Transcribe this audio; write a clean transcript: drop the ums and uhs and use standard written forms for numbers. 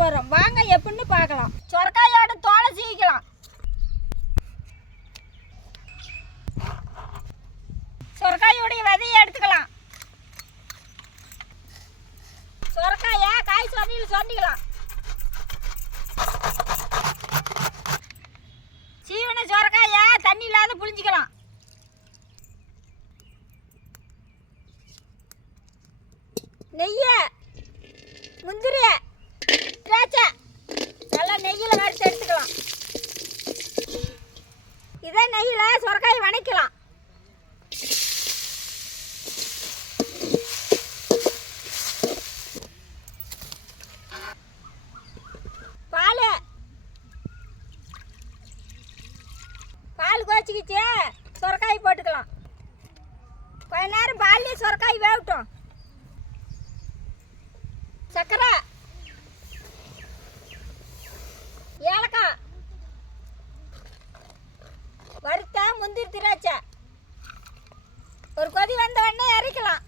போகிறோம். வாங்க எப்படின்னு பார்க்கலாம். சொரக்காயோட தோலை சீவிக்கலாம். சொரக்காயோடைய விதையை எடுத்துக்கலாம். சொரக்காயை காய் சொன்னியில் சொண்டிக்கலாம். சீவன சொரக்காயை தண்ணி இல்லாத புளிஞ்சிக்கலாம். நெய்யை, முந்திரி, திராட்சை நல்லா நெய்யில் வறுத்து எடுத்துக்கலாம். இதே நெய்யில் சொரக்காயை வணக்கலாம். பால் கோச்சிக்கிச்சு சொரக்காய் போட்டுக்கலாம். கொஞ்ச நேரம் பால்லேயே சொரக்காய் வேகட்டும். சர்க்கரை, ஏலக்காய், வறுத்த முந்திரி, திராட்சை ஒரு கொதி வந்த உடனே இறக்கலாம்.